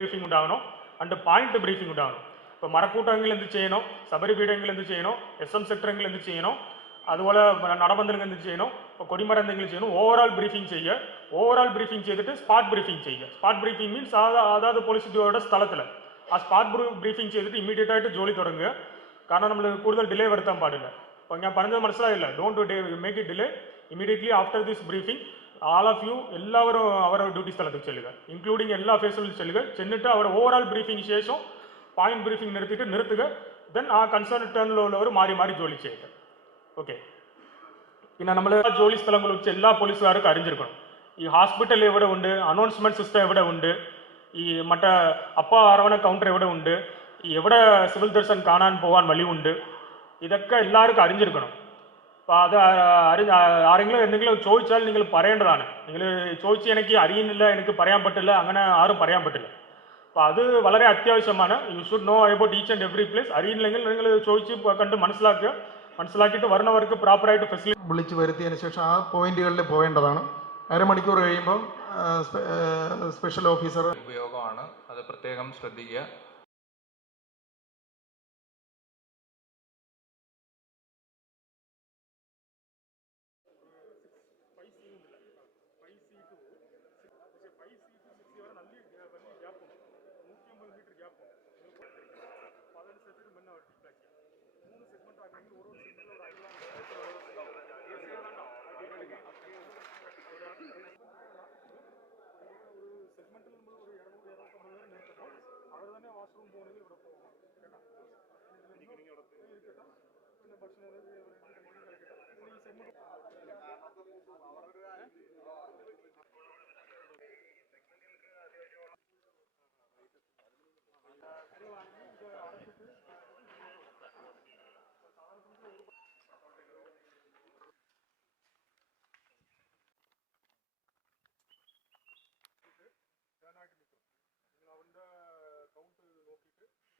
Briefing ഉണ്ടാകണം അണ്ട് point briefing ഉണ്ടാകണം. ഇപ്പോൾ മറക്കൂട്ടമെങ്കിൽ എന്ത് ചെയ്യണം, ശബരിപീഠമെങ്കിൽ എന്ത് ചെയ്യണം, SM സെക്ടറെങ്കിൽ എന്ത് ചെയ്യണം, അതുപോലെ നടബന്ധനങ്ങൾ എന്ത് ചെയ്യണം, ഇപ്പോൾ കൊടിമരം എന്തെങ്കിലും ചെയ്യണം. ഓവറോൾ ബ്രീഫിംഗ് ചെയ്യുക. ഓവറോൾ ബ്രീഫിംഗ് ചെയ്തിട്ട് സ്പാട്ട് ബ്രീഫിംഗ് ചെയ്യുക. സ്പാട്ട് ബ്രീഫിംഗ് മീൻസ് അതാത് പോലീസ് ഉദ്യോഗയുടെ സ്ഥലത്തിൽ ആ സ്പാട്ട് ബ്രീഫിംഗ് ചെയ്തിട്ട് ഇമ്മീഡിയറ്റ് ആയിട്ട് ജോലി തുടങ്ങുക. കാരണം നമ്മൾ കൂടുതൽ ഡിലേ വരുത്താൻ പാടില്ല. അപ്പോൾ ഞാൻ പറഞ്ഞത് മനസ്സിലായില്ല. Don't make it delay. Immediately after this briefing all of you എല്ലാവരും അവരുടെ ഡ്യൂട്ടി സ്ഥലത്ത് ചെല്ലുക, ഇൻക്ലൂഡിങ് എല്ലാ ഫേസിലും ചെല്ലുക. ചെന്നിട്ട് അവർ ഓവറോൾ ബ്രീഫിംഗ് ശേഷം പോയിന്റ് ബ്രീഫിംഗ് നിർത്തുക. ദെൻ ആ കൺസേൺ ടേണിലുള്ളവർ മാറി മാറി ജോലി ചെയ്യുക. ഓക്കെ. പിന്നെ നമ്മൾ ജോലി സ്ഥലങ്ങളെ കുറിച്ച് എല്ലാ പോലീസുകാർക്കും അറിഞ്ഞിരിക്കണം. ഈ ഹോസ്പിറ്റൽ എവിടെ ഉണ്ട്, അനൗൺസ്മെന്റ് സിസ്റ്റം എവിടെ ഉണ്ട്, ഈ മറ്റേ അപ്പ അറവണ കൗണ്ടർ എവിടെ ഉണ്ട്, എവിടെ സിവിൽ ദർശൻ കാണാൻ പോകാൻ വഴിയുണ്ട്, ഇതൊക്കെ എല്ലാവർക്കും അറിഞ്ഞിരിക്കണം. അപ്പോൾ അത് ആരെങ്കിലും എന്തെങ്കിലും ചോദിച്ചാൽ നിങ്ങൾ പറയേണ്ടതാണ്. നിങ്ങൾ ചോദിച്ച് എനിക്ക് അറിയുന്നില്ല, എനിക്ക് പറയാൻ പറ്റില്ല, അങ്ങനെ ആരും പറയാൻ പറ്റില്ല. അപ്പോൾ അത് വളരെ അത്യാവശ്യമാണ്. You should know about each and every place. അറിയില്ലെങ്കിൽ നിങ്ങൾ ചോദിച്ച് കണ്ട് മനസ്സിലാക്കിയിട്ട് വരുന്നവർക്ക് പ്രോപ്പറായിട്ട് ഫെസിലിറ്റി വിളിച്ച് വരുത്തിയതിന് ശേഷം ആ പോയിന്റുകളിൽ പോകേണ്ടതാണ്. അരമണിക്കൂർ കഴിയുമ്പം സ്പെഷ്യൽ ഓഫീസർ ഉപയോഗമാണ്, അത് പ്രത്യേകം ശ്രദ്ധിക്കുക. അവർ തന്നെ വാഷ്റൂം പോകണമെങ്കിൽ ഇവിടെ പോകണം. കേട്ടോ, പിന്നെ ഭക്ഷണം അവൻ്റെ കൗണ്ട് നോക്കിയിട്ട്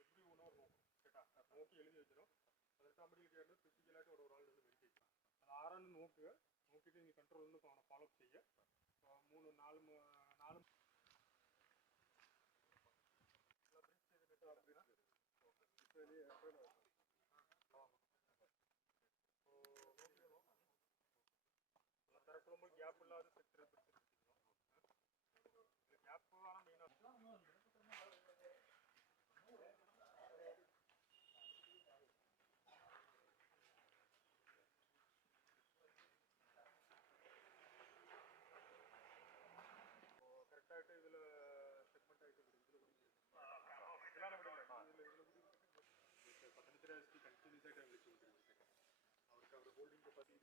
എവറി 1 hour നോക്കും. കേട്ടാ, നോക്കി എഴുതി വെച്ചിடும். അതെടുത്താകുമ്പോഴേക്ക് കയറുന്നത് ഫിസിക്കലായിട്ട് അവിടെ ഒരാളുടെ വെരിഫൈ ചെയ്യും. അത് ആറാണ് നോക്കിയിട്ട് നിങ്ങൾ കൺട്രോൾ ഒന്ന് ഫോളോ അപ്പ് ചെയ്യുക. 3 4 ഗ്യാപ്പ് ഇല്ലാതെ സെക്ടറിൽ ഗ്യാപ്പ് ആണ് മെയിനാണ്. കറക്റ്റായിട്ട് ഇതിൽ സെഗ്മെന്റ് ആയിട്ട് പത്തനംതിട്ട കണ്ടിന്യൂസ് ആയിട്ട് വിളിച്ചുകൊണ്ടിരിക്കുന്നത്. അവർക്ക് അവർ ഹോൾഡിംഗ് കപ്പാസിറ്റി